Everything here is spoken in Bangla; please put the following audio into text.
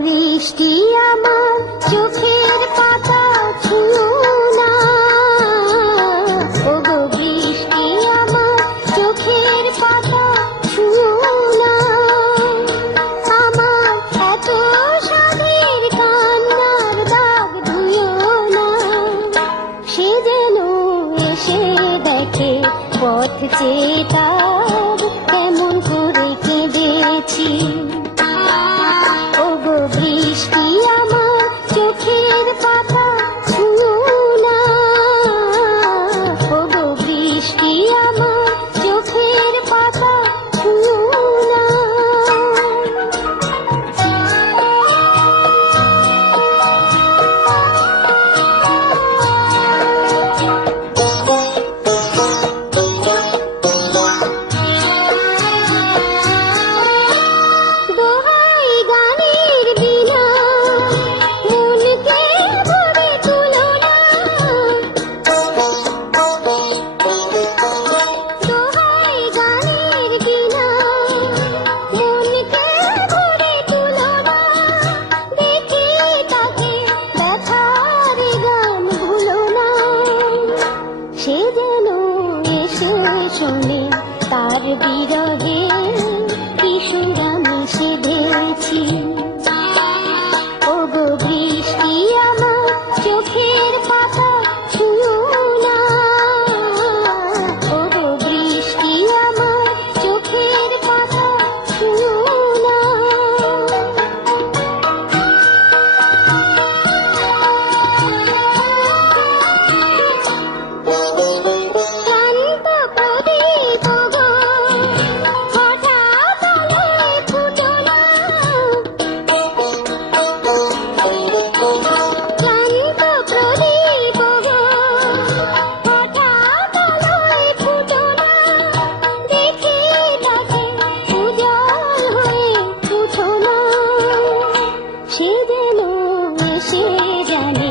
বৃষ্টি আমার চোখের পাতা ছুঁয়ো না, ওগো বৃষ্টি আমার চোখের পাতা ছুঁয়ো না। আমার এত সাধের কান্নার দাগ ধুয়ো না, সে যেন এসে দেখে পথ চেয়ে তার কেমন করে কেঁদেছি। বৃষ্টি আমার চোখের পাতা ছুঁয়ো না, ওগো বৃষ্টি আমার চোখের পাতা ছুঁয়ো না। সে যেন এসে শোনে তার বিরহে কিশোর আমি সেধেছি। ওগো বৃষ্টি আমার চোখের পাতা ছুঁয়ো না, ওগো বৃষ্টি আমার চোখের পাতা ছুঁয়ো না। সে যেন এসে জানে